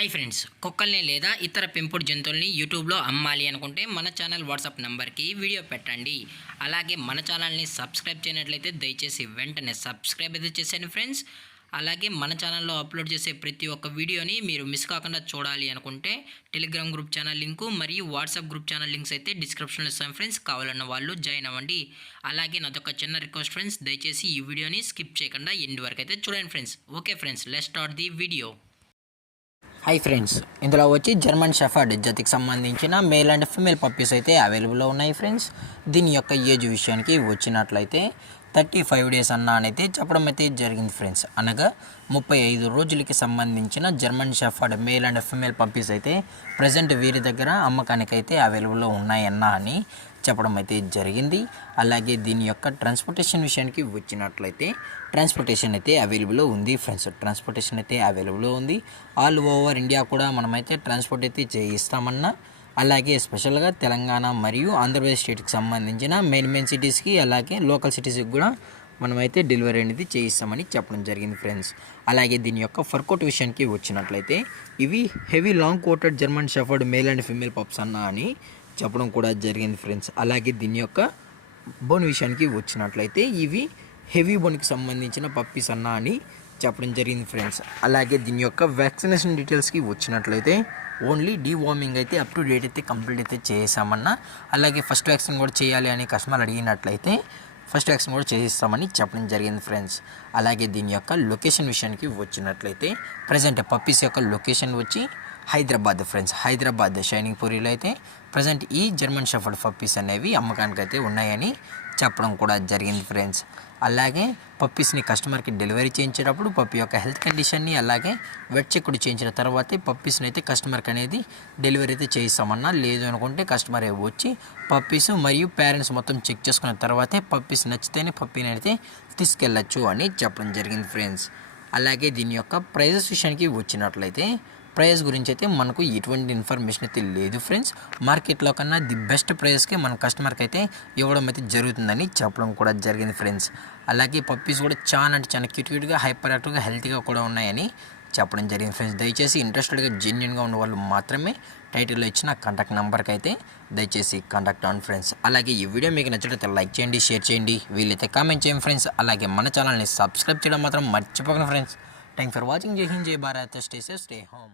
Hi friends, కుక్కల్ని లేదా ఇతర పెంపుడు జంతువుల్ని యూట్యూబ్లో అమ్మాలి అనుకుంటే మన ఛానల్ వాట్సాప్ నెంబర్కి వీడియో పెట్టండి. అలాగే మన ఛానల్ని సబ్స్క్రైబ్ చేయనట్లయితే దయచేసి వెంటనే సబ్స్క్రైబ్ అయితే చేసేయండి ఫ్రెండ్స్. అలాగే మన ఛానల్లో అప్లోడ్ చేసే ప్రతి ఒక్క వీడియోని మీరు మిస్ కాకుండా చూడాలి అనుకుంటే టెలిగ్రామ్ గ్రూప్ ఛానల్ లింకు మరియు వాట్సాప్ గ్రూప్ ఛానల్ లింక్స్ అయితే డిస్క్రిప్షన్లో ఇస్తాను ఫ్రెండ్స్. కావాలన్న వాళ్ళు జాయిన్ అవ్వండి. అలాగే నాదొక చిన్న రిక్వెస్ట్ ఫ్రెండ్స్, దయచేసి ఈ వీడియోని స్కిప్ చేయకుండా ఎండ్ వరకు అయితే చూడండి friends. Okay friends, let's start the video. Hi friends, ఇందులో వచ్చి జర్మన్ షెఫర్డ్ జాతికి సంబంధించిన మేల్ అండ్ ఫీమేల్ పప్పీస్ అయితే అవైలబుల్లో ఉన్నాయి ఫ్రెండ్స్. దీని యొక్క ఏజ్ విషయానికి వచ్చినట్లయితే 35 డేస్ అయితే చెప్పడం అయితే జరిగింది ఫ్రెండ్స్. అనగా 35 రోజులకి సంబంధించిన German shepherd male and female puppies అయితే ప్రజెంట్ వీరి దగ్గర అమ్మకానికి అయితే అవైలబుల్లో ఉన్నాయన్నా అని చెప్పడం అయితే జరిగింది. అలాగే దీని యొక్క ట్రాన్స్పోర్టేషన్ విషయానికి వచ్చినట్లయితే ట్రాన్స్పోర్టేషన్ అయితే అవైలబుల్లో ఉంది ఫ్రెండ్స్. ట్రాన్స్పోర్టేషన్ అయితే అవైలబుల్లో ఉంది. ఆల్ ఓవర్ ఇండియా కూడా మనమైతే ట్రాన్స్పోర్ట్ అయితే చేయిస్తామన్నా. అలాగే స్పెషల్గా తెలంగాణ మరియు ఆంధ్రప్రదేశ్ స్టేట్కి సంబంధించిన మెయిన్ సిటీస్కి అలాగే లోకల్ సిటీస్కి కూడా మనమైతే డెలివరీ అనేది చేయిస్తామని చెప్పడం జరిగింది ఫ్రెండ్స్. అలాగే దీని యొక్క ఫర్ కోట్ విషయానికి వచ్చినట్లయితే ఇవి heavy long coated German shepherd male and female pups అన్నా అని చెప్పడం కూడా జరిగింది ఫ్రెండ్స్. అలాగే దీని యొక్క బోన్ విషయానికి వచ్చినట్లయితే ఇవి హెవీ బోన్కి సంబంధించిన పప్పీస్ అన్నా అని చెప్పడం జరిగింది ఫ్రెండ్స్. అలాగే దీని యొక్క వ్యాక్సినేషన్ డీటెయిల్స్కి వచ్చినట్లయితే ఓన్లీ డీవార్మింగ్ అయితే అప్ టు డేట్ అయితే కంప్లీట్ అయితే చేసామన్నా. అలాగే ఫస్ట్ వ్యాక్సిన్ కూడా చేయాలి అని కస్టమర్ అడిగినట్లయితే ఫస్ట్ వ్యాక్సిన్ కూడా చేయిస్తామని చెప్పడం జరిగింది ఫ్రెండ్స్. అలాగే దీని యొక్క లొకేషన్ విషయానికి వచ్చినట్లయితే ప్రజెంట్ పప్పీస్ యొక్క లొకేషన్ వచ్చి హైదరాబాద్ ఫ్రెండ్స్. హైదరాబాద్ షైనింగ్ పూరిలో అయితే ప్రజెంట్ ఈ జర్మన్ షెఫర్డ్ పప్పీస్ అనేవి అమ్మకానికి అయితే ఉన్నాయని చెప్పడం కూడా జరిగింది ఫ్రెండ్స్. అలాగే పప్పీస్ని కస్టమర్కి డెలివరీ చేయించేటప్పుడు పప్పీ యొక్క హెల్త్ కండిషన్ని అలాగే వెట్ చెక్ చేయించిన తర్వాతే పప్పీస్ని అయితే కస్టమర్కి అనేది డెలివరీ అయితే చేయిస్తామన్నా. లేదు అనుకుంటే కస్టమర్ వచ్చి పప్పీస్ మరియు పేరెంట్స్ మొత్తం చెక్ చేసుకున్న తర్వాతే పప్పీస్ నచ్చితేనే పప్పీని అయితే తీసుకెళ్ళచ్చు అని చెప్పడం జరిగింది ఫ్రెండ్స్. అలాగే దీని యొక్క ప్రైజెస్ విషయానికి వచ్చినట్లయితే ప్రైస్ గురించి అయితే మనకు ఎటువంటి ఇన్ఫర్మేషన్ అయితే లేదు ఫ్రెండ్స్. మార్కెట్లో కన్నా ది బెస్ట్ ప్రైస్కే మన కస్టమర్కి అయితే ఇవ్వడం అయితే జరుగుతుందని చెప్పడం కూడా జరిగింది ఫ్రెండ్స్. అలాగే పప్పీస్ కూడా చాలా అంటే చాలా క్యూట్గా హైపర్ యాక్టివ్గా హెల్తీగా కూడా ఉన్నాయని చెప్పడం జరిగింది ఫ్రెండ్స్. దయచేసి ఇంట్రెస్టెడ్గా జెన్యున్గా ఉన్న వాళ్ళు మాత్రమే టైటిల్లో ఇచ్చిన కాంటాక్ట్ నెంబర్కి అయితే దయచేసి కాంటాక్ట్ అవ్వండి ఫ్రెండ్స్. అలాగే ఈ వీడియో మీకు నచ్చినట్లయితే లైక్ చేయండి, షేర్ చేయండి, వీలైతే కామెంట్ చేయండి ఫ్రెండ్స్. అలాగే మన ఛానల్ని సబ్స్క్రైబ్ చేయడం మాత్రం మర్చిపోకండి ఫ్రెండ్స్. Thank for watching. జై హింద్, జై Bharat, stay safe, stay home.